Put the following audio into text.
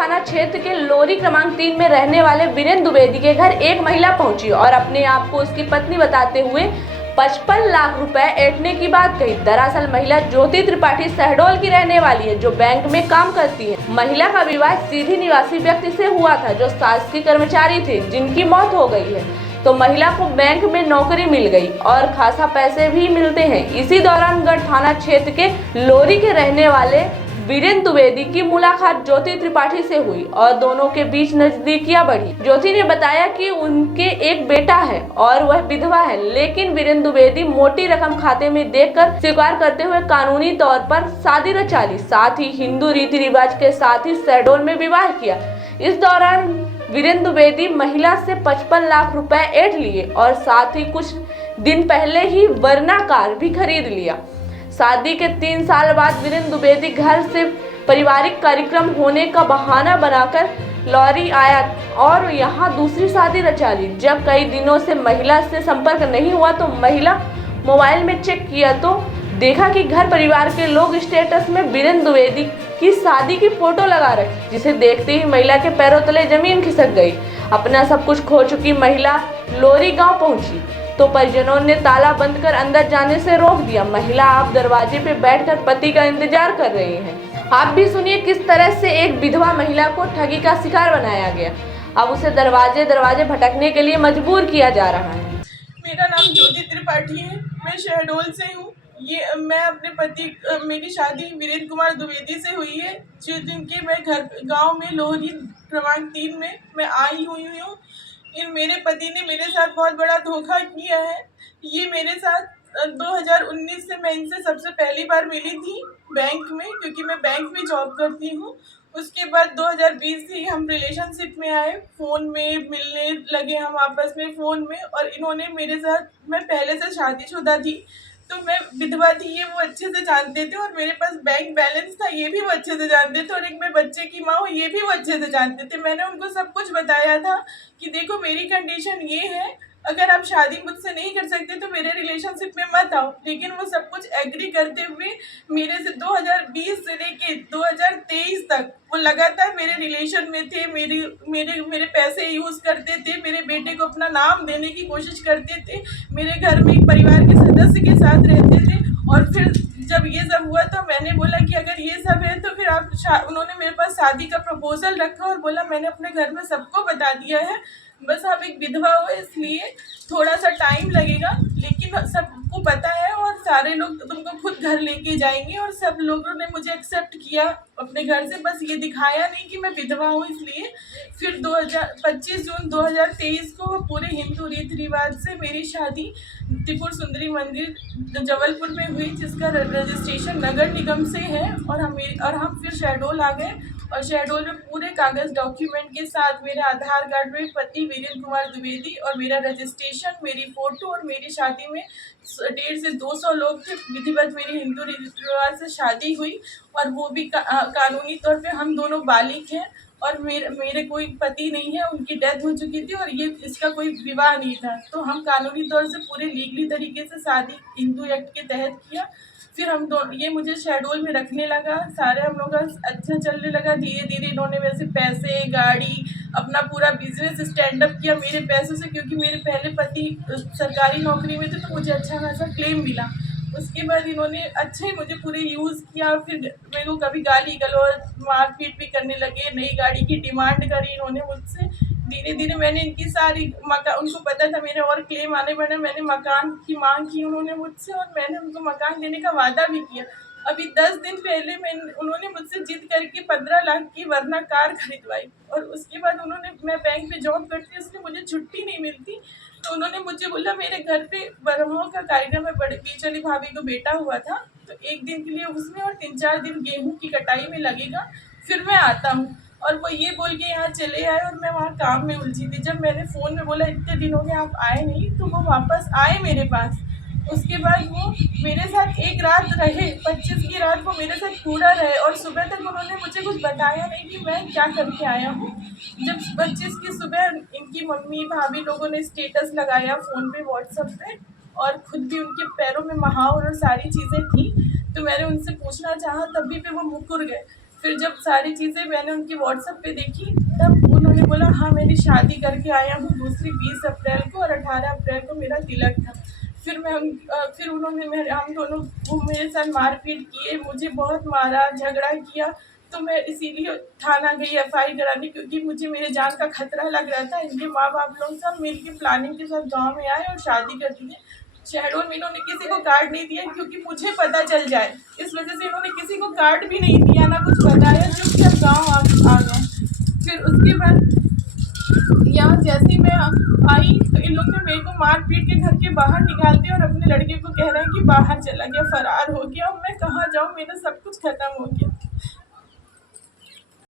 थाना क्षेत्र के लोरी क्रमांक 3 में रहने वाले वीरेंद्र द्विवेदी के घर एक महिला पहुंची और अपने आप को उसकी पत्नी बताते हुए 55 लाख रुपए ऐंठने की बात कही। दरअसल महिला ज्योति त्रिपाठी शहडोल की रहने वाली है, जो बैंक में काम करती है। महिला का विवाह सीधी निवासी व्यक्ति से हुआ था, जो शासकीय कर्मचारी थे, जिनकी मौत हो गई है। तो महिला को बैंक में नौकरी मिल गई और खासा पैसे भी मिलते हैं। इसी दौरान गढ़ थाना क्षेत्र के लोरी के रहने वाले वीरेंद्र द्विवेदी की मुलाकात ज्योति त्रिपाठी से हुई और दोनों के बीच नजदीकियां बढ़ी। ज्योति ने बताया कि उनके एक बेटा है और वह विधवा है, लेकिन वीरेंद्र द्विवेदी मोटी रकम खाते में देखकर स्वीकार करते हुए कानूनी तौर पर शादी रचा ली। साथ ही हिंदू रीति रिवाज के साथ ही शहडोल में विवाह किया। इस दौरान वीरेंद्र द्विवेदी महिला से 55 लाख रुपए ऐंठ लिए और साथ ही कुछ दिन पहले ही वर्ना कार भी खरीद लिया। शादी के 3 साल बाद वीरेंद्र द्विवेदी घर से पारिवारिक कार्यक्रम होने का बहाना बनाकर लौरी आया और यहां दूसरी शादी रचा ली। जब कई दिनों से महिला से संपर्क नहीं हुआ तो महिला मोबाइल में चेक किया तो देखा कि घर परिवार के लोग स्टेटस में वीरेंद्र द्विवेदी की शादी की फोटो लगा रखी, जिसे देखते ही महिला के पैरों तले जमीन खिसक गई। अपना सब कुछ खो चुकी महिला लोरी गांव पहुंची तो परिजनों ने ताला बंद कर अंदर जाने से रोक दिया। महिला आप दरवाजे पे बैठकर पति का इंतजार कर रही हैं। आप भी सुनिए किस तरह से एक विधवा महिला को ठगी का शिकार बनाया गया। अब उसे दरवाजे दरवाजे भटकने के लिए मजबूर किया जा रहा है। मेरा नाम ज्योति त्रिपाठी है, मैं शहडोल से हूँ। ये मैं अपने पति मेरी शादी वीरेंद्र कुमार द्विवेदी से हुई है, जिनके मैं घर गांव में लोहरी क्रमांक 3 में मैं आई हुई हूँ। मेरे पति ने मेरे साथ बहुत बड़ा धोखा किया है। ये मेरे साथ 2019 से मैं इनसे सबसे पहली बार मिली थी बैंक में, क्योंकि मैं बैंक में जॉब करती हूँ। उसके बाद 2020 से हम रिलेशनशिप में आए, फ़ोन में मिलने लगे हम आपस में फ़ोन में। और इन्होंने मेरे साथ, मैं पहले से शादीशुदा थी तो मैं विधवा थी, ये वो अच्छे से जानते थे, और मेरे पास बैंक बैलेंस था, ये भी वो अच्छे से जानते थे, और एक मैं बच्चे की माँ हूँ, ये भी वो अच्छे से जानते थे। मैंने उनको सब कुछ बताया था कि देखो मेरी कंडीशन ये है, अगर आप शादी मुझसे नहीं कर सकते तो मेरे रिलेशनशिप में मत आओ। लेकिन वो सब कुछ एग्री करते हुए मेरे से 2020 से लेके 2023 तक वो लगातार मेरे रिलेशन में थे। मेरे पैसे यूज़ करते थे, मेरे बेटे को अपना नाम देने की कोशिश करते थे, मेरे घर में एक परिवार के सदस्य के साथ रहते थे। और फिर जब ये सब हुआ तो मैंने बोला कि अगर ये सब है तो फिर आप उन्होंने मेरे पास शादी का प्रपोजल रखा और बोला मैंने अपने घर में सबको बता दिया है, बस आप एक विधवा हो इसलिए थोड़ा सा टाइम लगेगा, लेकिन सबको पता है और सारे लोग तुमको खुद घर लेके जाएंगे। और सब लोगों ने मुझे एक्सेप्ट किया अपने घर से, बस ये दिखाया नहीं कि मैं विधवा हूँ। इसलिए फिर 25 जून 2023 को पूरे हिंदू रीति रिवाज से मेरी शादी त्रिपुर सुंदरी मंदिर जबलपुर में हुई, जिसका रजिस्ट्रेशन नगर निगम से है। और हम फिर शहडोल आ गए और शहडोल में पूरे कागज डॉक्यूमेंट के साथ मेरे आधार कार्ड में पति वीरेंद्र कुमार द्विवेदी और मेरा रजिस्ट्रेशन, मेरी फ़ोटो, और मेरी शादी में 150 से 200 लोग थे। विधिवत मेरी हिंदू रीति रिवाज से शादी हुई और वो भी कानूनी तौर पे हम दोनों बालिग हैं। और मेरे कोई पति नहीं है, उनकी डेथ हो चुकी थी और ये इसका कोई विवाह नहीं था। तो हम कानूनी तौर से पूरे लीगली तरीके से शादी हिंदू एक्ट के तहत किया। फिर ये मुझे शहडोल में रखने लगा, सारे हम लोग का अच्छा चलने लगा। धीरे धीरे इन्होंने वैसे पैसे, गाड़ी, अपना पूरा बिजनेस स्टैंड अप किया मेरे पैसों से, क्योंकि मेरे पहले पति सरकारी नौकरी में थे तो मुझे अच्छा खासा क्लेम मिला। उसके बाद इन्होंने अच्छे ही मुझे पूरे यूज़ किया। फिर मेरे को कभी गाली गलौज, मारपीट भी करने लगे, नई गाड़ी की डिमांड करी इन्होंने मुझसे। धीरे धीरे मैंने इनकी सारी उनको पता था मेरे और क्लेम आने बने, मैंने मकान की मांग की उन्होंने मुझसे, और मैंने उनको मकान देने का वादा भी किया। अभी 10 दिन पहले उन्होंने मुझसे जिद करके 15 लाख की वर्ना कार खरीदवाई। और उसके बाद मैं बैंक में जॉब करती हूँ, इसलिए मुझे छुट्टी नहीं मिलती। तो उन्होंने मुझे बोला मेरे घर पे बरहों का कार्यक्रम है, बड़े बीच वाली भाभी को बेटा हुआ था, तो 1 दिन के लिए उसमें और 3-4 दिन गेहूँ की कटाई में लगेगा, फिर मैं आता हूँ। और वो ये बोल के यहाँ चले आए और मैं वहाँ काम में उलझी थी। जब मैंने फ़ोन में बोला इतने दिन हो गए आप आए नहीं, तो वो वापस आए मेरे पास। उसके बाद वो मेरे साथ एक रात रहे, 25 की रात वो मेरे साथ पूरा रहे, और सुबह तक उन्होंने मुझे कुछ बताया नहीं कि मैं क्या करके आया हूँ। जब 25 की सुबह इनकी मम्मी भाभी लोगों ने स्टेटस लगाया फ़ोन पे, व्हाट्सएप पे, और खुद भी उनके पैरों में महावर और सारी चीज़ें थी, तो मैंने उनसे पूछना चाहा तभी पे वो मुकर गए। फिर जब सारी चीज़ें मैंने उनकी व्हाट्सएप पे देखी, तब उन्होंने बोला हाँ मेरी शादी करके आया हूँ दूसरी 20 अप्रैल को और 18 अप्रैल को मेरा तिलक था। फिर उन्होंने हम दोनों वो मेरे साथ मारपीट किए, मुझे बहुत मारा, झगड़ा किया। तो मैं इसीलिए थाना गई एफआईआर कराने, क्योंकि मुझे मेरे जान का खतरा लग रहा था। इनके माँ बाप लोग सब मिलके प्लानिंग के साथ गांव में आए और शादी कर दी। शहडोल में इन्होंने किसी को कार्ड नहीं दिया क्योंकि मुझे पता चल जाए, इस वजह से इन्होंने किसी को कार्ड भी नहीं दिया, ना कुछ बताया, चुपचाप गाँव आ गए। फिर उसके बाद यहाँ जैसे ही मैं आई तो इन लोग ने मेरे को मार पीट के घर के बाहर निकाल दिया और अपने लड़के को कह रहे हैं कि बाहर चला गया, फरार हो गया। अब मैं कहाँ जाऊँ, मेरा सब कुछ खत्म हो गया।